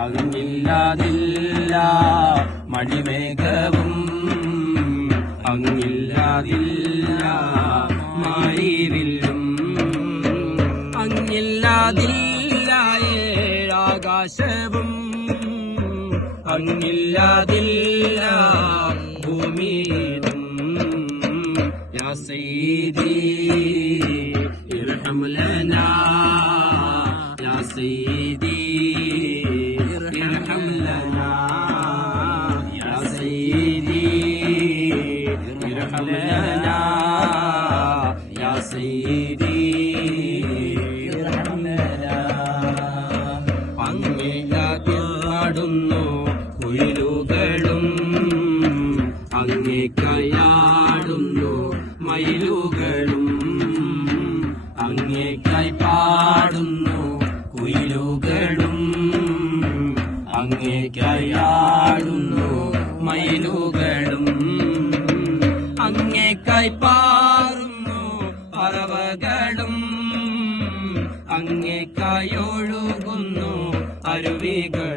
അങ്ങില്ലാതില്ല മണിമേഘവും അങ്ങില്ലാതില്ല മാരിവില്ലും അങ്ങില്ലാതില്ല ഏഴാകാശവും അങ്ങില്ലാതില്ല ഭൂമിയിലും യാ സയ്യിദി ഇർഹം ലനാ യാ സയ്യിദി ഇർഹം ലനാ യാ സയ്യിദി ഇർഹം ലനാ യാ സയ്യിദി ഇർഹം ലനാ അങ്ങേയതിൽ പാടുന്നു കുയിലുകളും അങ്ങേക്കയാടുന്നു മയിലുകളും അങ്ങേക്കായി പാടുന്നു കുയിലുകളും അങ്ങേക്കയാടുന്നു മയിലുകളും അങ്ങേക്കായി പാടുന്നു പറവകളും അങ്ങേക്കായി ഒഴുകുന്നു അരുവികൾ